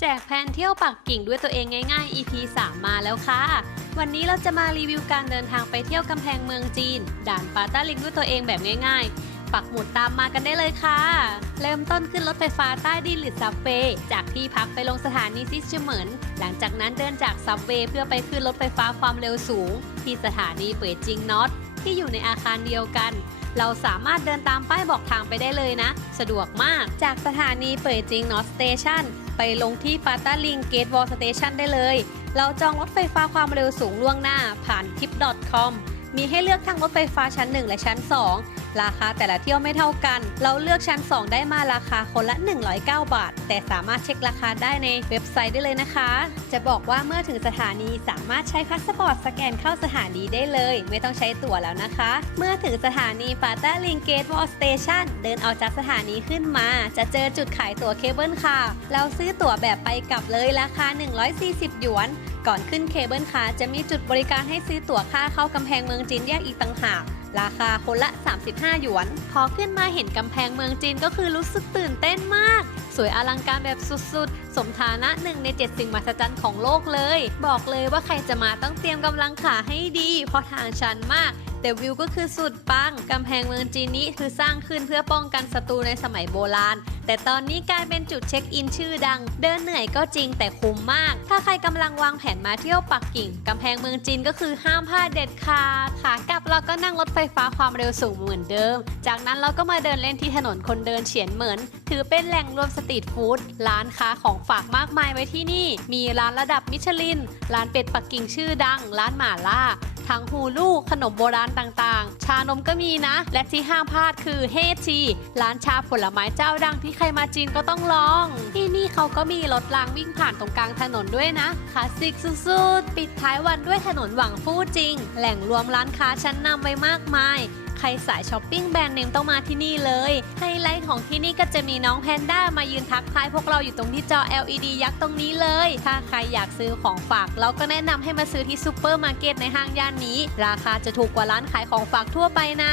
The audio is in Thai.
แจกแผนเที่ยวปักกิ่งด้วยตัวเองง่ายๆ EP 3 มาแล้วค่ะ วันนี้เราจะมารีวิวการเดินทางไปเที่ยวกำแพงเมืองจีน ด่านปาต้าลิงด้วยตัวเองแบบง่ายๆ ปักหมุดตามมากันได้เลยค่ะ เริ่มต้นขึ้นรถไฟฟ้าใต้ดินหรือซับเวย์จากที่พักไปลงสถานีซิชเหมินหลังจากนั้นเดินจากซับเวย์เพื่อไปขึ้นรถไฟฟ้าความเร็วสูง ที่สถานีเป่ยจิงนอตที่อยู่ในอาคารเดียวกันเราสามารถเดินตามป้ายบอกทางไปได้เลยนะ สะดวกมาก จากสถานีเป่ยจิงนอสเตชันไปลงที่ปาตาลิงเกตวอลสเตชันได้เลย เราจองรถไฟฟ้าความเร็วสูงล่วงหน้าผ่าน tip.com มีให้เลือกทั้งรถไฟฟ้าชั้น 1 และชั้น 2 ราคาแต่ละเที่ยวไม่เท่ากัน เราเลือกชั้น 2 ได้มาราคาคนละ 109 บาท แต่สามารถเช็คราคาได้ในเว็บไซต์ได้เลยนะคะ จะบอกว่าเมื่อถึงสถานีสามารถใช้พาสปอร์ตสแกนเข้าสถานีได้เลย ไม่ต้องใช้ตั๋วแล้วนะคะ เมื่อถึงสถานีปาต้าลิงเกตวอลสเตชันเดินออกจากสถานีขึ้นมา จะเจอจุดขายตั๋วเคเบิลคาร์เราซื้อตั๋วแบบไปกลับเลยราคา 140 หยวน ก่อนขึ้นเคเบิลคาร์จะมีจุดบริการให้ซื้อตั๋วค่าเข้ากำแพงเมืองจีนแยกอีกต่างหากราคาคนละ 35 หยวน พอขึ้นมาเห็นกำแพงเมืองจีนก็คือรู้สึกตื่นเต้นมาก สวยอลังการแบบสุดๆ สมฐานะหนึ่งในเจ็ดสิ่งมหัศจรรย์ของโลกเลย บอกเลยว่าใครจะมาต้องเตรียมกำลังขาให้ดี เพราะทางชันมากแต่วิวก็คือสุดปัง กำแพงเมืองจีนนี้คือสร้างขึ้นเพื่อป้องกันศัตรูในสมัยโบราณ แต่ตอนนี้กลายเป็นจุดเช็คอินชื่อดัง เดินเหนื่อยก็จริงแต่คุ้มมาก ถ้าใครกำลังวางแผนมาเที่ยวปักกิ่ง กำแพงเมืองจีนก็คือห้ามพลาดเด็ดขาดขากลับเราก็นั่งรถไฟฟ้าความเร็วสูงเหมือนเดิม จากนั้นเราก็มาเดินเล่นที่ถนนคนเดินเฉียนเหมือน ถือเป็นแหล่งรวมสตรีทฟู้ดร้านค้าของฝากมากมายไว้ที่นี่ มีร้านระดับมิชลิน ร้านเป็ดปักกิ่งชื่อดัง ร้านหม่าล่า ทั้งฮูลูขนมโบราณต่างๆ ชานมก็มีนะ และที่ห้ามพลาดคือเฮชี ร้านชาผลไม้เจ้าดังที่ใครมาจีนก็ต้องลอง ที่นี่เขาก็มีรถรางวิ่งผ่านตรงกลางถนนด้วยนะคลาสสิกสุดๆ ปิดท้ายวันด้วยถนนหวังฟู่จริง แหล่งรวมร้านค้าชั้นนำไว้มากมาย ใครสายช้อปปิ้งแบรนด์เนมต้องมาที่นี่เลยไฮไลท์ของที่นี่ก็จะมีน้องแพนด้ามายืนทักทายพวกเราอยู่ตรงที่จอ LED ยักษ์ตรงนี้เลย ถ้าใครอยากซื้อของฝาก เราก็แนะนำให้มาซื้อที่ซูเปอร์มาร์เก็ตในห้างย่านนี้ ราคาจะถูกกว่าร้านขายของฝากทั่วไปนะ